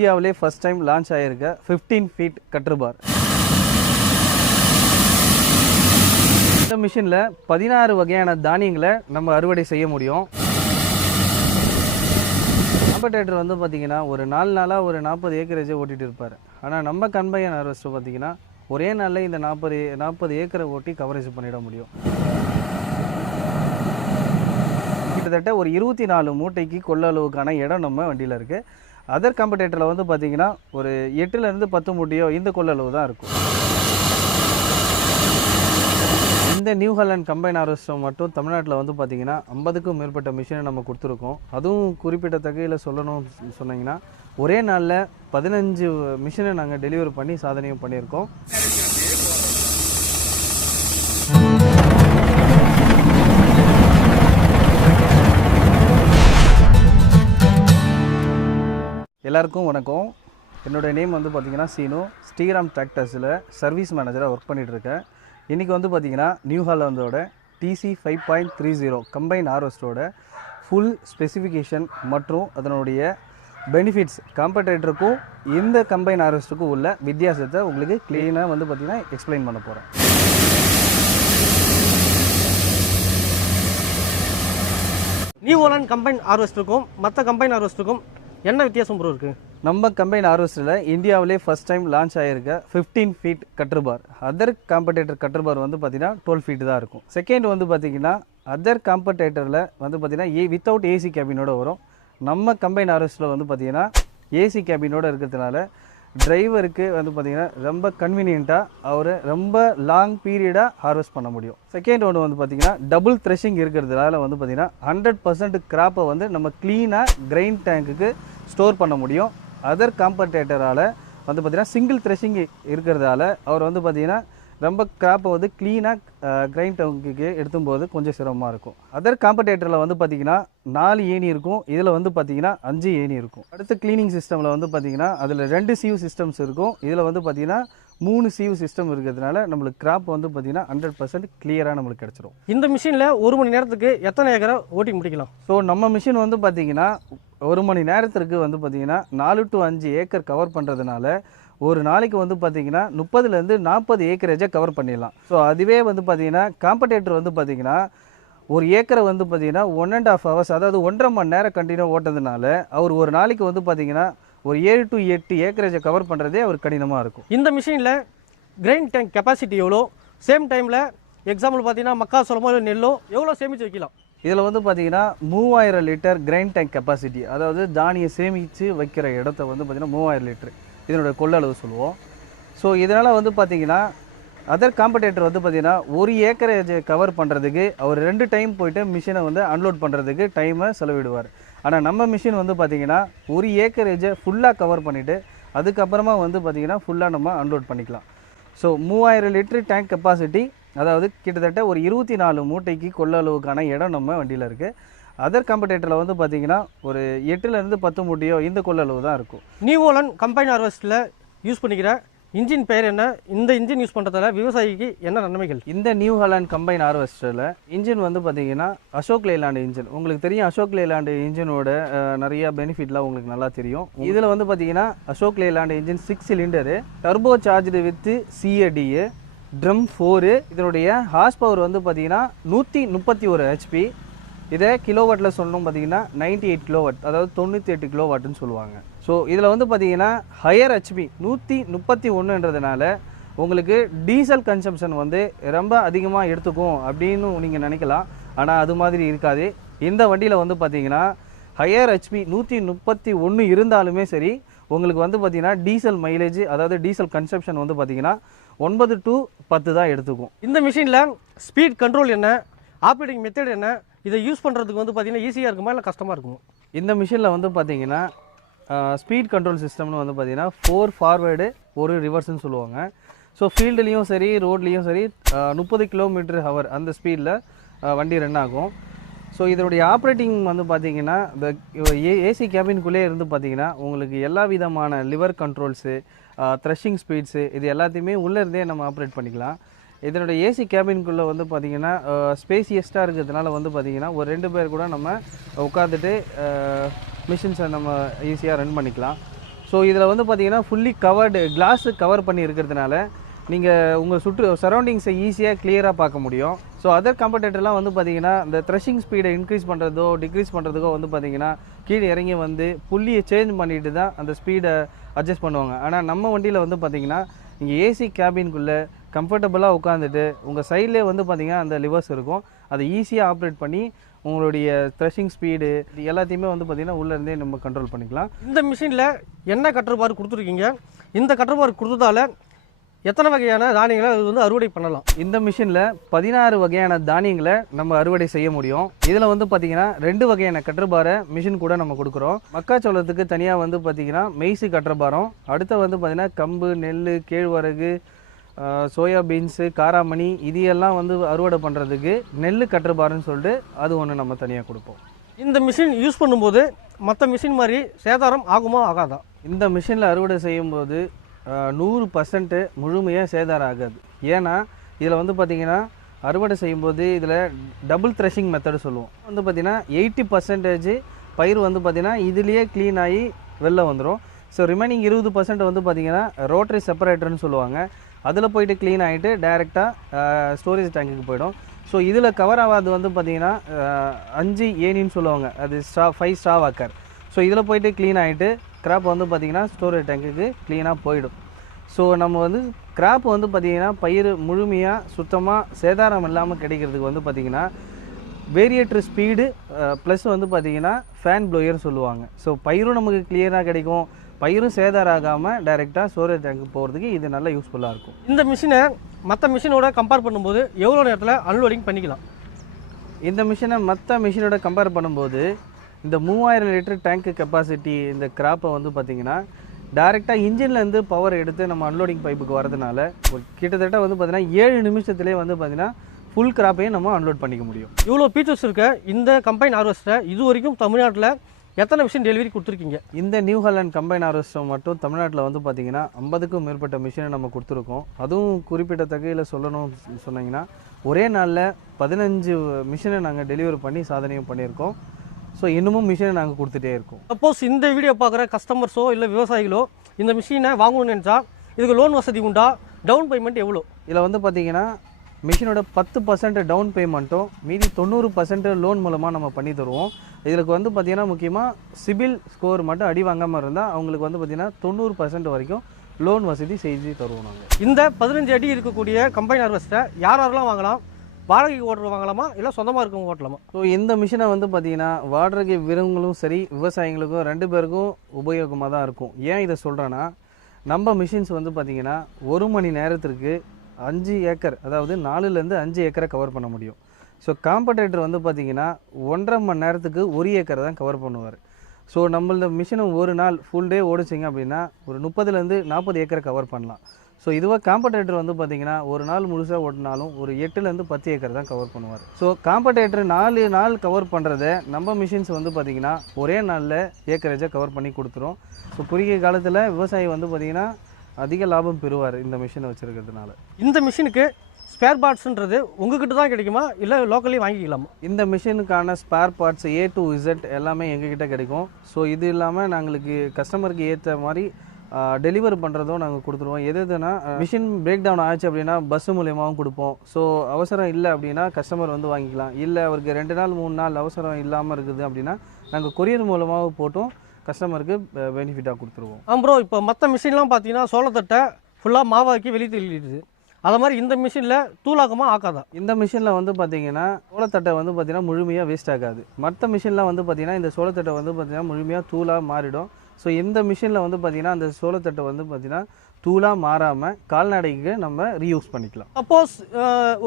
இந்தியாவிலே first time launch ஆகியிருக்க 15 feet cutter bar. இந்த மிஷினில் 16 வகையான தானியங்களை நம்ம அறுவடை செய்ய முடியும். காம்படேட்டர் வந்து பார்த்திங்கன்னா ஒரு 4 நாளாக ஒரு 40 ஏக்கரேஜை ஓட்டிகிட்டு இருப்பார். ஆனால் நம்ம கம்பைன் ஹார்வெஸ்டர் பார்த்திங்கன்னா ஒரே நாளில் இந்த 40 ஏக்கரை ஓட்டி கவரேஜ் பண்ணிட முடியும். கிட்டத்தட்ட ஒரு 24 மூட்டைக்கு கொள்ள அளவுக்கான இடம் நம்ம வண்டியில் இருக்குது. அதர் காம்படேட்டரில் வந்து பார்த்திங்கன்னா ஒரு 8லேருந்து 10 மூட்டையோ இந்த கொள்ள அளவு தான் இருக்கும். இந்த நியூ ஹாலண்ட் கம்பைன் ஹார்வெஸ்டர் மட்டும் தமிழ்நாட்டில் வந்து பார்த்திங்கன்னா 50க்கும் மேற்பட்ட மிஷினை நம்ம கொடுத்துருக்கோம். அதுவும் குறிப்பிட்ட தகையில் சொல்லணும்னு சொன்னீங்கன்னா ஒரே நாளில் 15 மிஷினை நாங்கள் டெலிவரி பண்ணி சாதனையும் பண்ணியிருக்கோம். எல்லாருக்கும் வணக்கம். என்னோடய நேம் வந்து பார்த்திங்கன்னா சீனு. ஸ்ரீராம் டிராக்டர்ஸில் சர்வீஸ் மேனேஜராக ஒர்க் பண்ணிகிட்ருக்கேன். இன்றைக்கி வந்து பார்த்திங்கன்னா நியூ ஹாலண்டோட TC 5.30 கம்பைன் ஹார்வெஸ்டரோட ஃபுல் ஸ்பெசிஃபிகேஷன் மற்றும் அதனுடைய பெனிஃபிட்ஸ், காம்படேட்டருக்கும் இந்த கம்பைன் ஹார்வெஸ்டருக்கும் உள்ள வித்தியாசத்தை உங்களுக்கு க்ளீனாக வந்து பார்த்திங்கன்னா எக்ஸ்பிளைன் பண்ண போகிறேன். நியூ ஹாலண்ட் கம்பைன் ஹார்வெஸ்டருக்கும் மற்ற கம்பைன் ஹார்வெஸ்டருக்கும் என்ன வித்தியாசம் ப்ரோ இருக்குது? நம்ம கம்பைன் ஹார்வெஸ்டரில் இந்தியாவிலே ஃபர்ஸ்ட் டைம் லான்ச் ஆகியிருக்க 15 feet cutter bar. Other competitor cutter bar வந்து பார்த்திங்கன்னா 12 ஃபீட் தான் இருக்கும். செகண்ட் வந்து பார்த்திங்கன்னா அதர் காம்படேட்டரில் வந்து பார்த்திங்கன்னா வித்தவுட் ஏசி கேபினோட வரும். நம்ம கம்பைன் ஹார்வெஸ்டரில் வந்து பார்த்திங்கன்னா ஏசி கேபினோட இருக்கிறதுனால டிரைவருக்கு வந்து பார்த்திங்கன்னா ரொம்ப கன்வீனியண்ட்டாக அவர் ரொம்ப லாங் பீரியடாக ஹார்வெஸ்ட் பண்ண முடியும். செகண்ட் ஒன்று வந்து பார்த்திங்கன்னா டபுள் த்ரெஷிங் இருக்கிறதுனால வந்து பார்த்திங்கன்னா 100% கிராப்பை வந்து நம்ம க்ளீனாக கிரைண்ட் டேங்க்குக்கு ஸ்டோர் பண்ண முடியும். அதர் காம்படேட்டரால் வந்து பார்த்திங்கன்னா சிங்கிள் த்ரெஷிங் இருக்கிறதால அவர் வந்து பார்த்திங்கன்னா ரொம்ப கிராப்பை வந்து க்ளீனாக கிரைண்ட் டேங்க்குக்கு எடுத்தும்போது கொஞ்சம் சிரமமாக இருக்கும். அதர் காம்படேட்டரில் வந்து பார்த்திங்கன்னா 4 ஏணி இருக்கும், இதில் வந்து பார்த்திங்கன்னா 5 ஏணி இருக்கும். அடுத்து க்ளீனிங் சிஸ்டமில் வந்து பார்த்திங்கன்னா அதில் 2 CU சிஸ்டம்ஸ் இருக்கும், இதில் வந்து பார்த்திங்கன்னா 3 CU சிஸ்டம் இருக்கிறதுனால நம்மளுக்கு கிராப் வந்து பார்த்திங்கன்னா 100% கிளியராக நம்மளுக்கு கிடச்சிரும். இந்த மிஷினில் 1 மணி நேரத்துக்கு எத்தனை ஏக்கரை ஓட்டி முடிக்கலாம்? ஸோ நம்ம மிஷின் வந்து பார்த்திங்கன்னா 1 மணி நேரத்திற்கு வந்து பார்த்திங்கன்னா 4 to 5 ஏக்கர் கவர் பண்ணுறதுனால ஒரு நாளைக்கு வந்து பார்த்திங்கன்னா 30லேருந்து 40 ஏக்கரேஜை கவர் பண்ணிடலாம். ஸோ அதுவே வந்து பார்த்திங்கன்னா காம்படேட்டர் வந்து பார்த்திங்கன்னா ஒரு ஏக்கரை வந்து பார்த்திங்கன்னா 1.5 hours, அதாவது 1.5 மணி நேரம் கண்டினியூ ஓட்டுறதுனால அவர் ஒரு நாளைக்கு வந்து பார்த்திங்கன்னா ஒரு 7 to 8 ஏக்கரேஜை கவர் பண்ணுறதே அவர் கடினமாக இருக்கும். இந்த மிஷினில் கிரைண்ட் டேங்க் கெப்பாசிட்டி எவ்வளோ, சேம் டைமில் எக்ஸாம்பிள் பார்த்தீங்கன்னா மக்காசோளமோ நெல்லோ எவ்வளோ சேமித்து வைக்கலாம்? இதில் வந்து பார்த்திங்கன்னா 3000 லிட்டர் கிரைண்ட் டேங்க் கெப்பாசிட்டி, அதாவது தானியம் சேமித்து வைக்கிற இடத்த வந்து பார்த்திங்கன்னா 3000 லிட்டர் இதனுடைய கொள்ளளவு சொல்லுவோம். ஸோ இதனால் வந்து பார்த்திங்கன்னா அதர் காம்படேட்டர் வந்து பார்த்திங்கன்னா 1 ஏக்கரேஜ் கவர் பண்ணுறதுக்கு அவர் 2 டைம் போய்ட்டு மிஷினை வந்து அன்லோட் பண்ணுறதுக்கு டைமை செலவிடுவார். ஆனால் நம்ம மிஷின் வந்து பார்த்திங்கன்னா 1 ஏக்கரேஜை ஃபுல்லாக கவர் பண்ணிவிட்டு அதுக்கப்புறமா வந்து பார்த்திங்கன்னா ஃபுல்லாக நம்ம அன்லோட் பண்ணிக்கலாம். ஸோ 3000 லிட்டர் டேங்க் கெப்பாசிட்டி, அதாவது கிட்டத்தட்ட ஒரு 24 மூட்டைக்கு கொள்ள அளவுக்கான இடம் நம்ம வண்டியில் இருக்குது. அதர் காம்படேட்டரில் வந்து பார்த்திங்கன்னா ஒரு 8லேருந்து 10 மூட்டையோ இந்த கொள்ள அளவு தான் இருக்கும். நியூ ஹாலண்ட் கம்பைன் ஹார்வெஸ்டில் யூஸ் பண்ணிக்கிற இன்ஜின் பெயர் என்ன? இந்த இன்ஜின் யூஸ் பண்ணுறதால விவசாயிக்கு என்ன நன்மைகள்? இந்த நியூ ஹாலண்ட் கம்பைன் ஹார்வெஸ்டரில் இன்ஜின் வந்து பார்த்திங்கன்னா அசோக் லேலாண்ட் இன்ஜின். உங்களுக்கு தெரியும், அசோக் லேலாண்ட் இன்ஜினோட நிறைய பெனிஃபிட்லாம் உங்களுக்கு நல்லா தெரியும். இதில் வந்து பார்த்திங்கன்னா Ashok Leyland engine 6 cylinder, turbo charged with CADA, drum 4. இதனுடைய ஹார்ஸ் பவர் வந்து பார்த்திங்கன்னா 131 HP. இதை கிலோவாட்டில் சொல்லணும் பார்த்திங்கன்னா 98 கிலோவாட், அதாவது 98 கிலோவாட்டுன்னு சொல்லுவாங்க. ஸோ இதில் வந்து பார்த்திங்கன்னா ஹையர் HP 131ன்றதுனால உங்களுக்கு டீசல் கன்சம்ஷன் வந்து ரொம்ப அதிகமாக எடுத்துக்கும் அப்படின்னு நீங்கள் நினைக்கலாம். ஆனால் அது மாதிரி இருக்காது. இந்த வண்டியில் வந்து பார்த்திங்கன்னா ஹையர் HP 131 இருந்தாலுமே சரி உங்களுக்கு வந்து பார்த்திங்கன்னா டீசல் மைலேஜ், அதாவது டீசல் கன்சம்ஷன் வந்து பார்த்திங்கன்னா 9 to 10 தான் எடுத்துக்கும். இந்த மிஷினில் ஸ்பீட் கண்ட்ரோல் என்ன, ஆப்ரேட்டிங் மெத்தட் என்ன, இதை யூஸ் பண்ணுறதுக்கு வந்து பார்த்திங்கன்னா ஈஸியாக இருக்குமா இல்லை கஷ்டமாக இருக்குமா? இந்த மிஷினில் வந்து பார்த்திங்கன்னா ஸ்பீட் கண்ட்ரோல் சிஸ்டம்னு வந்து பார்த்திங்கன்னா 4 ஃபார்வேர்டு 1 ரிவர்ஸ்ன்னு சொல்லுவாங்க. ஸோ ஃபீல்டுலேயும் சரி ரோட்லேயும் சரி 30 km/h அந்த ஸ்பீடில் வண்டி ரன் ஆகும். ஸோ இதனுடைய ஆப்ரேட்டிங் வந்து பார்த்திங்கன்னா இந்த ஏசி கேபின்குள்ளே இருந்து பார்த்திங்கன்னா உங்களுக்கு எல்லா விதமான லிவர் கண்ட்ரோல்ஸு, த்ரெஷிங் ஸ்பீட்ஸு இது எல்லாத்தையுமே உள்ளே இருந்தே நம்ம ஆப்ரேட் பண்ணிக்கலாம். இதனுடைய ஏசி கேபின்குள்ளே வந்து பார்த்திங்கன்னா ஸ்பேசியஸ்ட்டாக இருக்கிறதுனால வந்து பார்த்திங்கன்னா ஒரு 2 பேர் கூட நம்ம உட்காந்துட்டு மிஷின்ஸை நம்ம ஈஸியாக ரன் பண்ணிக்கலாம். ஸோ இதில் வந்து பார்த்தீங்கன்னா ஃபுல்லி கவர்டு கிளாஸ் கவர் பண்ணி இருக்கிறதுனால நீங்கள் உங்கள் சரௌண்டிங்ஸை ஈஸியாக கிளியராக பார்க்க முடியும். ஸோ அதர் காம்படேட்டர்லாம் வந்து பார்த்தீங்கன்னா இந்த த்ரெஷிங் ஸ்பீடை இன்க்ரீஸ் பண்ணுறதோ டிக்ரீஸ் பண்ணுறதுக்கோ வந்து பார்த்தீங்கன்னா கீழே இறங்கி வந்து புள்ளியை சேஞ்ச் பண்ணிட்டு தான் அந்த ஸ்பீடை அட்ஜஸ்ட் பண்ணுவாங்க. ஆனால் நம்ம வண்டியில் வந்து பார்த்தீங்கன்னா நீங்கள் ஏசி கேபின்குள்ளே கம்ஃபர்டபுளாக உட்காந்துட்டு உங்கள் சைட்லேயே வந்து பார்த்தீங்கன்னா அந்த லிவர்ஸ் இருக்கும். அதை ஈஸியாக ஆப்ரேட் பண்ணி உங்களுடைய த்ரெஷிங் ஸ்பீடு இது எல்லாத்தையுமே வந்து பார்த்திங்கன்னா உள்ளேருந்தே நம்ம கண்ட்ரோல் பண்ணிக்கலாம். இந்த மிஷினில் என்ன கட்டர் பார் கொடுத்துருக்கீங்க? இந்த கட்டர் பார் கொடுத்ததால எத்தனை வகையான தானியங்களை அது வந்து அறுவடை பண்ணலாம்? இந்த மிஷினில் 16 வகையான தானியங்களை நம்ம அறுவடை செய்ய முடியும். இதில் வந்து பார்த்திங்கன்னா 2 வகையான கட்டர்பாரை மிஷின் கூட நம்ம கொடுக்குறோம். மக்காச்சோளத்துக்கு தனியாக வந்து பார்த்திங்கன்னா மெய்சி கட்டர்பாரம், அடுத்து வந்து பார்த்திங்கன்னா கம்பு, நெல், கேழ்வரகு, சோயா பீன்ஸு, காராமணி இது எல்லாம் வந்து அறுவடை பண்ணுறதுக்கு நெல் கட்டர்பாருன்னு சொல்லிட்டு அது ஒன்று நம்ம தனியாக கொடுப்போம். இந்த மிஷின் யூஸ் பண்ணும்போது மற்ற மிஷின் மாதிரி சேதாரம் ஆகுமா ஆகாதா? இந்த மிஷினில் அறுவடை செய்யும்போது 100% முழுமையாக சேதாரம் ஆகாது. ஏன்னா இதில் வந்து பார்த்திங்கன்னா அறுவடை செய்யும்போது இதில் டபுள் த்ரெஷிங் மெத்தடு சொல்லுவோம். வந்து பார்த்திங்கன்னா 80% பயிர் வந்து பார்த்திங்கன்னா இதுலேயே க்ளீன் ஆகி வெளில வந்துடும். ஸோ ரிமைனிங் 20% வந்து பார்த்திங்கன்னா ரோட்டரி செப்பரேட்டர்னு சொல்லுவாங்க. அதில் போயிட்டு க்ளீன் ஆகிட்டு டைரெக்டாக ஸ்டோரேஜ் டேங்குக்கு போயிடும். ஸோ இதில் கவர் ஆகாது வந்து பார்த்திங்கன்னா 5 ஏனின்னு சொல்லுவாங்க, அது 5 ஸ்ட்ரா வாக்கர். ஸோ இதில் போயிட்டு க்ளீன் ஆகிட்டு கிராப் வந்து பார்த்திங்கன்னா ஸ்டோரேஜ் டேங்குக்கு க்ளீனாக போயிடும். ஸோ நம்ம வந்து கிராப் வந்து பார்த்திங்கன்னா பயிர் முழுமையாக சுத்தமாக சேதாரம் இல்லாமல் கிடைக்கிறதுக்கு வந்து பார்த்திங்கன்னா வேரியேட்டர் ஸ்பீடு ப்ளஸ் வந்து பார்த்திங்கன்னா ஃபேன் ப்ளோயர் சொல்லுவாங்க. ஸோ பயிரும் நமக்கு கிளியராக கிடைக்கும், பயிரும் சேதாரம் ஆகாமல் டைரெக்டாக ஸ்டோரேஜ் டேங்க்கு போகிறதுக்கு இது நல்ல யூஸ்ஃபுல்லாக இருக்கும். இந்த மிஷினை மற்ற மிஷினோட கம்பேர் பண்ணும்போது எவ்வளோ நேரத்தில் அன்லோடிங் பண்ணிக்கலாம்? இந்த மிஷினை மற்ற மிஷினோட கம்பேர் பண்ணும்போது இந்த 3000 லிட்டர் டேங்க்கு கெப்பாசிட்டி இந்த கிராப்பை வந்து பார்த்திங்கன்னா டைரெக்டாக இன்ஜின்லேருந்து பவர் எடுத்து நம்ம அன்லோடிங் பைப்புக்கு வரதுனால கிட்டத்தட்ட வந்து பார்த்திங்கன்னா 7 நிமிஷத்துலேயே வந்து பார்த்திங்கன்னா ஃபுல் கிராப்பையும் நம்ம அன்லோட் பண்ணிக்க முடியும். இவ்வளோ ஃபீச்சர்ஸ் இருக்க இந்த கம்பைன் ஹார்வெஸ்டரை இது வரைக்கும் தமிழ்நாட்டில் எத்தனை மிஷின் டெலிவரி கொடுத்துருக்கீங்க? இந்த நியூ ஹாலண்ட் கம்பைன் ஹார்வெஸ்டர் மட்டும் தமிழ்நாட்டில் வந்து பார்த்திங்கன்னா 50க்கும் மேற்பட்ட மிஷினை நம்ம கொடுத்துருக்கோம். அதுவும் குறிப்பிட்ட தகையில் சொல்லணும்னு சொன்னீங்கன்னா ஒரே நாளில் 15 மிஷினை நாங்கள் டெலிவரி பண்ணி சாதனையும் பண்ணியிருக்கோம். ஸோ இன்னமும் மிஷினை நாங்கள் கொடுத்துட்டே இருக்கோம். சப்போஸ் இந்த வீடியோ பார்க்குற கஸ்டமர்ஸோ இல்லை விவசாயிகளோ இந்த மிஷினை வாங்கணும்னு நினச்சா இதுக்கு லோன் வசதி உண்டா? டவுன் பேமெண்ட் எவ்வளோ? இதில் வந்து பார்த்திங்கன்னா மிஷினோட 10% டவுன் பேமெண்ட்டும் மீதி 90% லோன் மூலமாக நம்ம பண்ணி தருவோம். இதுக்கு வந்து பார்த்திங்கன்னா முக்கியமாக சிபில் ஸ்கோர் மட்டும் அடி வாங்காமல் இருந்தால் அவங்களுக்கு வந்து பார்த்திங்கன்னா 90% வரைக்கும் லோன் வசதி செய்து தருவோம் நாங்கள். இந்த 15 அடி இருக்கக்கூடிய கம்பைன் ஹார்வெஸ்டரை யாரெல்லாம் வாங்கலாம்? வாடகைக்கு ஓட்டுற வாங்கலாமா இல்லை சொந்தமாக இருக்கவங்க ஓட்டலாமா? ஸோ இந்த மிஷினை வந்து பார்த்திங்கன்னா வாடகை விரும்புங்களும் சரி விவசாயிகளுக்கும் 2 பேருக்கும் உபயோகமாக தான் இருக்கும். ஏன் இதை சொல்கிறேன்னா நம்ம மிஷின்ஸ் வந்து பார்த்திங்கன்னா 1 மணி நேரத்திற்கு 5 ஏக்கர், அதாவது 4லேருந்து 5 ஏக்கரை கவர் பண்ண முடியும். ஸோ காம்படேட்டர் வந்து பார்த்திங்கன்னா 1.5 மணி நேரத்துக்கு 1 ஏக்கரை தான் கவர் பண்ணுவார். ஸோ நம்மள மிஷினை ஒரு நாள் ஃபுல் டே ஓடிச்சிங்க அப்படின்னா ஒரு 30லேருந்து 40 ஏக்கரை கவர் பண்ணலாம். ஸோ இதுவாக காம்படேட்டர் வந்து பார்த்திங்கன்னா ஒரு நாள் முழுசாக ஓட்டினாலும் ஒரு 8லேருந்து 10 ஏக்கர் தான் கவர் பண்ணுவார். ஸோ காம்படேட்டர் 4 நாள் கவர் பண்ணுறத நம்ம மிஷின்ஸ் வந்து பார்த்திங்கன்னா ஒரே நாளில் ஏக்கரேஜை கவர் பண்ணி கொடுத்துரும். ஸோ குறுகிய காலத்தில் விவசாயி வந்து பார்த்திங்கன்னா அதிக லாபம் பெறுவார் இந்த மிஷினை வச்சுருக்கிறதுனால. இந்த மிஷினுக்கு ஸ்பேர் பார்ட்ஸுன்றது உங்ககிட்ட தான் கிடைக்குமா இல்லை லோக்கலி வாங்கிக்கலாமா? இந்த மிஷினுக்கான spare parts A to Z எல்லாமே எங்ககிட்ட கிடைக்கும். ஸோ இது இல்லாமல் நாங்களுக்கு கஸ்டமருக்கு ஏற்ற மாதிரி டெலிவரி பண்ணுறதும் நாங்கள் கொடுத்துருவோம். எதுனா மிஷின் பிரேக் டவுன் ஆச்சு அப்படின்னா பஸ்ஸு மூலியமாகவும் கொடுப்போம். ஸோ அவசரம் இல்லை அப்படின்னா கஸ்டமர் வந்து வாங்கிக்கலாம். இல்லை அவருக்கு 2 நாள் 3 நாள் அவசரம் இல்லாமல் இருக்குது அப்படின்னா நாங்கள் கொரியர் மூலமாக போட்டும் கஸ்டமருக்கு பெனிஃபிட்டாக கொடுத்துருவோம். ப்ரோ, இப்போ மற்ற மிஷின்லாம் பார்த்தீங்கன்னா சோளத்தட்டை ஃபுல்லாக மாவாக்கி வெளியே தள்ளிடுது. அது மாதிரி இந்த மிஷினில் தூளாக்கமாக ஆக்காதா? இந்த மிஷினில் வந்து பார்த்திங்கன்னா சோளத்தட்டை வந்து பார்த்திங்கன்னா முழுமையாக வேஸ்ட் ஆகாது. மற்ற மிஷினில் வந்து பார்த்திங்கன்னா இந்த சோளத்தட்டை வந்து பார்த்திங்கன்னா முழுமையாக தூளாக மாறிடும். ஸோ இந்த மிஷினில் வந்து பார்த்திங்கன்னா அந்த சோளத்தட்டை வந்து பார்த்திங்கன்னா தூளாக மாறாமல் கால்நடைக்கு நம்ம ரீயூஸ் பண்ணிக்கலாம். சப்போஸ்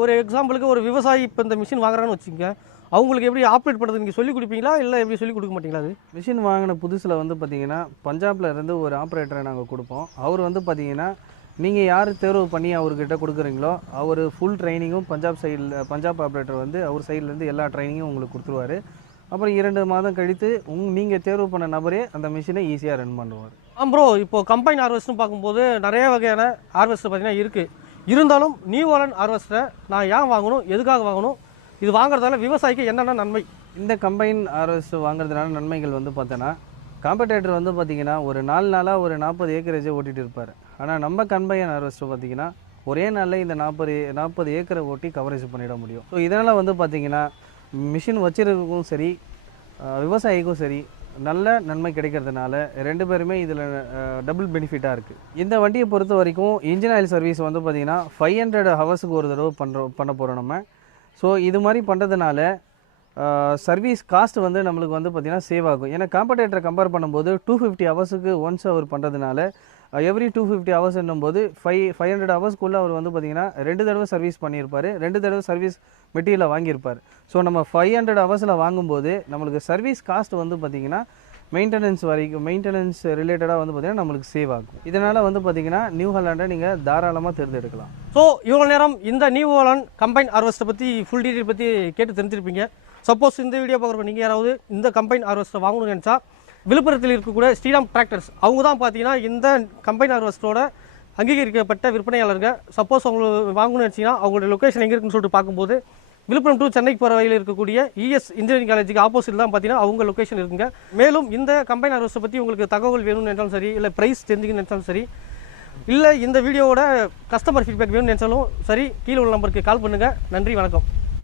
ஒரு எக்ஸாம்பிளுக்கு ஒரு விவசாயி இப்போ இந்த மிஷின் வாங்குறான்னு வச்சுக்கோங்க, அவங்களுக்கு எப்படி ஆப்ரேட் பண்ணுறது நீங்கள் சொல்லிக் கொடுப்பீங்களா இல்லை எப்படி சொல்லிக் கொடுக்க மாட்டீங்களா? அது மிஷின் வாங்கின புதுசில் வந்து பார்த்திங்கன்னா பஞ்சாபில் இருந்து ஒரு ஆப்ரேட்டரை நாங்கள் கொடுப்போம். அவர் வந்து பார்த்திங்கன்னா நீங்கள் யார் தேர்வு பண்ணி அவர்கிட்ட கொடுக்குறீங்களோ அவர் ஃபுல் ட்ரைனிங்கும் பஞ்சாப் ஆப்ரேட்டர் வந்து அவர் சைட்லேருந்து எல்லா ட்ரைனிங்கும் உங்களுக்கு கொடுத்துருவார். அப்புறம் 2 மாதம் கழித்து நீங்கள் தேர்வு பண்ண நபரே அந்த மிஷினை ஈஸியாக ரன் பண்ணுவார். ப்ரோ, இப்போது கம்பைன் ஹார்வெஸ்ட்னு பார்க்கும்போது நிறைய வகையான ஹார்வெஸ்டர் பார்த்திங்கன்னா இருக்குது. இருந்தாலும் நியூ ஹாலண்ட் ஹார்வெஸ்டரை நான் ஏன் வாங்கணும், எதுக்காக வாங்கணும், இது வாங்குறதால விவசாயிக்கு என்னென்ன நன்மை? இந்த கம்பைன் ஹார்வெஸ்டர் வாங்குறதுனால நன்மைகள் வந்து பார்த்தோன்னா காம்படேட்டர் வந்து பார்த்தீங்கன்னா ஒரு 4 நாளாக ஒரு 40 ஏக்கரேஜை ஓட்டிகிட்டு இருப்பார். ஆனால் நம்ம கம்பைன் ஹார்வெஸ்டர் பார்த்தீங்கன்னா ஒரே நாளில் இந்த 40 ஏக்கரை ஓட்டி கவரேஜ் பண்ணிட முடியும். ஸோ இதனால் வந்து பார்த்தீங்கன்னா மிஷின் வச்சிருக்கும் சரி விவசாயிக்கும் சரி நல்ல நன்மை கிடைக்கிறதுனால 2 பேருமே இதில் டபுள் பெனிஃபிட்டாக இருக்குது. இந்த வண்டியை பொறுத்த வரைக்கும் இன்ஜின் ஆயில் சர்வீஸ் வந்து பார்த்திங்கன்னா 500 ஹவர்ஸுக்கு ஒரு தடவை பண்ண போகிறோம் நம்ம. ஸோ இது மாதிரி பண்ணுறதுனால சர்வீஸ் காஸ்ட் வந்து நம்மளுக்கு வந்து பார்த்திங்கன்னா சேவ் ஆகும். ஏன்னா காம்படேட்டரை கம்பேர் பண்ணும்போது 250 ஹவர்ஸுக்கு ஒன்ஸ் அவர் பண்ணுறதுனால எவ்ரி 250 ஹவர்ஸ் என்னும்போது 500 ஹவர்ஸ்க்குள்ளே அவர் வந்து பார்த்திங்கன்னா 2 தடவை சர்வீஸ் பண்ணியிருப்பார், 2 தடவை சர்வீஸ் மெட்டீரியலை வாங்கியிருப்பார். ஸோ நம்ம 500 ஹவர்ஸில் வாங்கும்போது நம்மளுக்கு சர்வீஸ் காஸ்ட் வந்து பார்த்திங்கன்னா மெயின்டெனன்ஸ் ரிலேட்டடாக வந்து பார்த்திங்கன்னா நம்மளுக்கு சேவ் ஆகும். இதனால் வந்து பார்த்திங்கன்னா நியூ ஹாலண்டை நீங்கள் தாராளமாக தேர்ந்தெடுக்கலாம். ஸோ இவ்வளோ நேரம் இந்த நியூ ஹாலண்ட் கம்பைன் ஹார்வெஸ்டரை பற்றி ஃபுல் டீட்டெயில் பற்றி கேட்டு தெரிஞ்சிருப்பீங்க. சப்போஸ் இந்த வீடியோ பார்க்குறப்ப நீங்கள் யாராவது இந்த கம்பைன் ஹார்வெஸ்டர் வாங்கணும்னு நினச்சா விழுப்புரத்தில் இருக்கக்கூடிய ஸ்ரீராம் டிராக்டர்ஸ் அவங்க தான் பார்த்தீங்கன்னா இந்த கம்பைன் ஹார்வெஸ்டரோட அங்கீகரிக்கப்பட்ட விற்பனையாளருங்க. சப்போஸ் அவங்களுக்கு வாங்கணும்னு நினச்சிங்கன்னா அவங்களோட லொக்கேஷன் எங்கே இருக்குன்னு சொல்லிட்டு பார்க்கும்போது விழுப்புரம் டு சென்னைக்கு போகிற வழியில் இருக்கக்கூடிய இஎஸ் இன்ஜினியரிங் காலேஜுக்கு ஆப்போசிட் தான் பார்த்தீங்கன்னா அவங்க லொக்கேஷன் இருக்குங்க. மேலும் இந்த கம்பைன் ஹார்வெஸ்டரை பற்றி உங்களுக்கு தகவல் வேணும்னு நினைச்சாலும் சரி, இல்லை ப்ரைஸ் தெரிஞ்சுக்கணும்னு நினச்சாலும் சரி, இல்லை இந்த வீடியோவோட கஸ்டமர் ஃபீட்பேக் வேணும்னு நினச்சாலும் சரி, கீழே உள்ள நம்பருக்கு கால் பண்ணுங்கள். நன்றி, வணக்கம்.